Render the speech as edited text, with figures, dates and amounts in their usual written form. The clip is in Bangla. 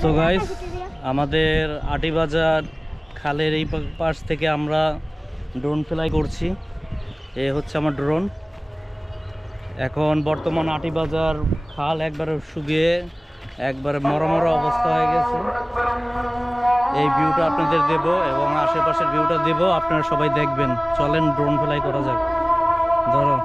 সো গাইস, আমাদের আটিবাজার খালের এই পাশ থেকে আমরা ড্রোন ফ্লাই করছি। এ হচ্ছে আমার ড্রোন। এখন বর্তমান আটিবাজার খাল একবারে শুকিয়ে একবারে মরা অবস্থা হয়ে গেছে। এই ভিউটা আপনাদের দেব এবং আশেপাশের ভিউটা দেব, আপনারা সবাই দেখবেন। চলেন ড্রোন ফ্লাই করা যাক। ধরো,